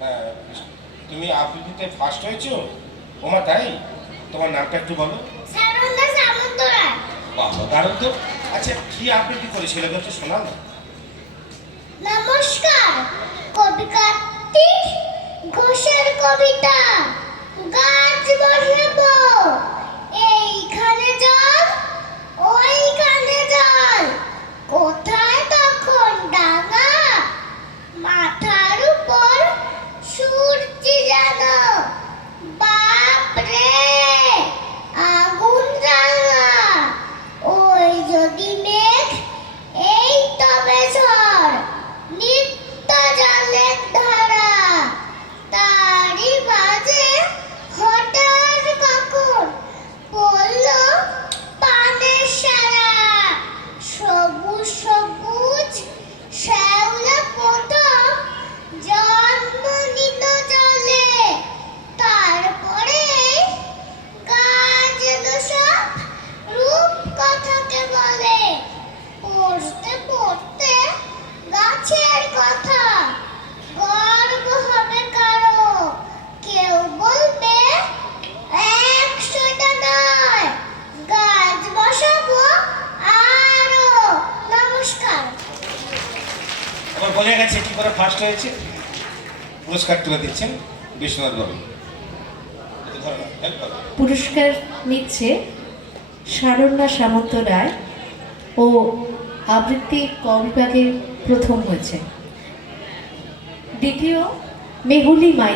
হ্যাঁ, তুমি আবৃত্তিতে ফার্স্ট হয়েছো? ওমা তাই? তোমার নামটা একটু বলো। সারন্দা সামন্তরায়। বাবা দারুণ তো। আচ্ছা কি আবৃত্তি করেছিলে একটু শোনাও না। নমস্কার, কবি কার্তিক ঘোষের কবিতা। গাছ বসাবো, এইখানে জল, ওইখানে জল, কোথায় তখন ডাঙা, মাথার উপর সূর্য যেন, বাপ রে আগুন রাঙা, ওই যদি মেঘ, এই তবে ঝড়, নিত্য জলের ধারা, তারই মাঝে হঠাৎ কখন পড়ল পানের সারা, সবুজ সবুজ শ্যাওলা প্রথম জন্ম নিত জলে, তারপরে গাছ এলো সব রূপ কথাকে বলে, পড়তে পড়তে গাছের কথা গর্ব হবে কারো, কেউ বলবে 100টা নয়, গাছ বসাবো আরো। নমস্কার। আমার বোঝা গেছে কি করে ফার্স্ট হয়েছে। পুরস্কার তুলে দিচ্ছেন বিশ্বনাথ বাবু। একটু ধরো না, help করো। পুরস্কার নিচ্ছে সারণ্যা সামন্ত রায় ও আবৃত্তি ক বিভাগে প্রথম হয়েছে। দ্বিতীয় মেহুলি মাই।